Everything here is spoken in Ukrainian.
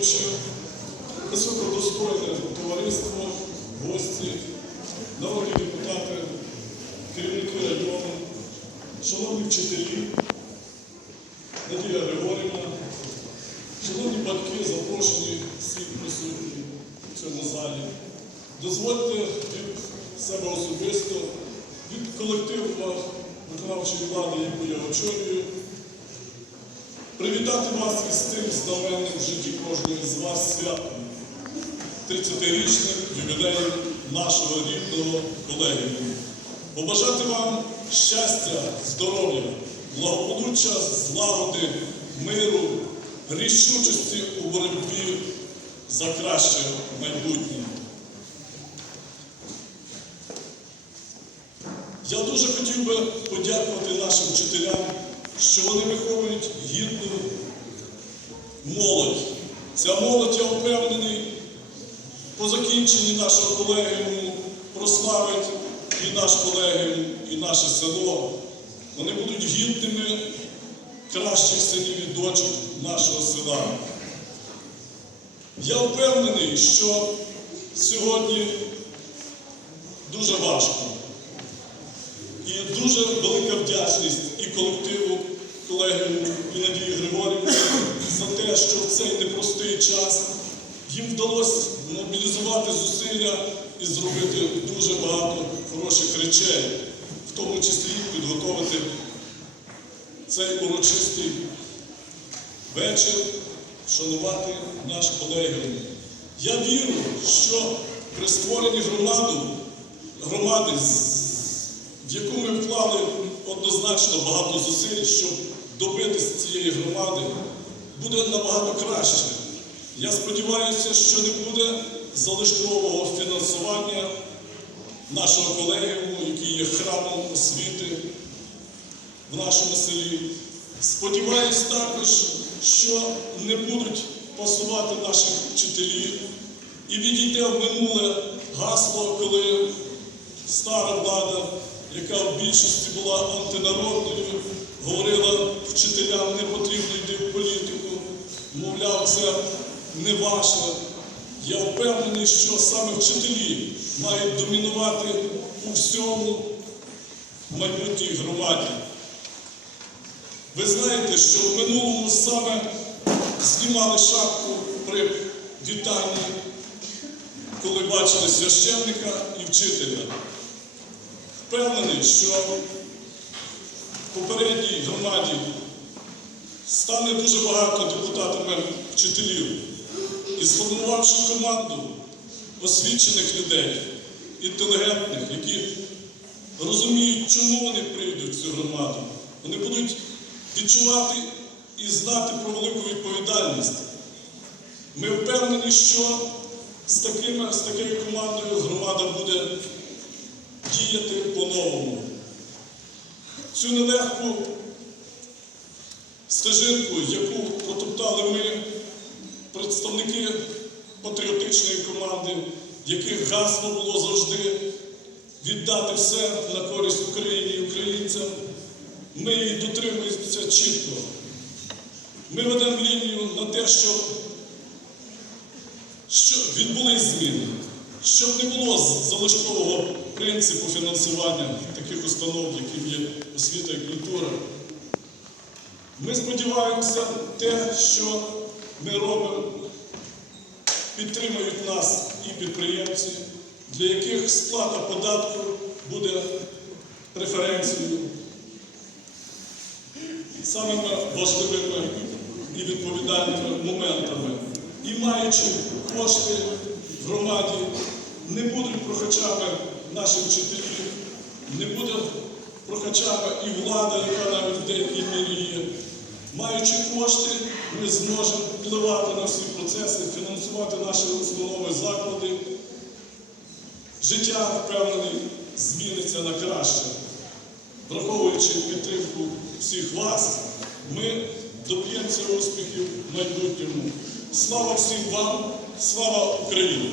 головуючи, високодостойне товариство, гості, народні депутати, керівники району, шановні вчителі, Надія Григорівна, шановні батьки, запрошені всі присутні в цьому залі. Дозвольте від себе особисто, від колективу виконавчої влади, яку я очолюю, привітати вас із тим знаменним в житті кожного з вас святом. 30-річним ювілеєм нашого рідного колегіуму. Побажати вам щастя, здоров'я, благополуччя, злагоди, миру, рішучості у боротьбі за краще майбутнє. Я дуже хотів би подякувати нашим вчителям, що вони виховують гідну молодь. Ця молодь, я впевнений, по закінченні нашого колегіуму прославить і наш колегіум, і наше село. Вони будуть гідними кращих синів і дочок нашого села. Я впевнений, що сьогодні дуже важко. І дуже велика вдячність і колективу колегіуму і Надії Григорівні за те, що в цей непростий час їм вдалося мобілізувати зусилля і зробити дуже багато хороших речей, в тому числі підготовити цей урочистий вечір, вшанувати наш колегіум. Я вірю, що при створенні громаду, громади, в яку ми вклали однозначно багато зусиль, щоб добитися цієї громади, буде набагато краще. Я сподіваюся, що не буде залишкового фінансування нашого колегіуму, який є храмом освіти в нашому селі. Сподіваюсь також, що не будуть пасувати наші вчителі і відійде в минуле гасло, коли стара влада, яка в більшості була антинародною, говорила вчителям не потрібно йти в політику, мовляв, це не ваше. Я впевнений, що саме вчителі мають домінувати у всьому майбутній громаді. Ви знаєте, що в минулому саме знімали шапку при вітанні, коли бачили священника і вчителя. Впевнений, що в попередній громаді стане дуже багато депутатами вчителів. І сформувавши команду освічених людей, інтелігентних, які розуміють, чому вони прийдуть в цю громаду, вони будуть відчувати і знати про велику відповідальність. Ми впевнені, що з, такими, з такою командою громада буде діяти по-новому. Цю нелегку стежинку, яку протоптали ми, представники патріотичної команди, яких гасло було завжди віддати все на користь Україні і українцям, ми її дотримуємося чітко. Ми ведемо лінію на те, щоб, щоб відбулись зміни, щоб не було залишкового принципу фінансування таких установ, яким є освіта і культура. Ми сподіваємося, те, що ми робимо, підтримують нас і підприємці, для яких сплата податку буде преференцією, самими важливими і відповідальними моментами. І маючи кошти в громаді, не будуть прохачами наші вчителі, не буде прохачами і влада, яка навіть в деякій мірі є. Маючи кошти, ми зможемо впливати на всі процеси, фінансувати наші установи, заклади. Життя, впевнений, зміниться на краще. Враховуючи підтримку всіх вас, ми доб'ємося успіхів в майбутньому. Слава всім вам, слава Україні!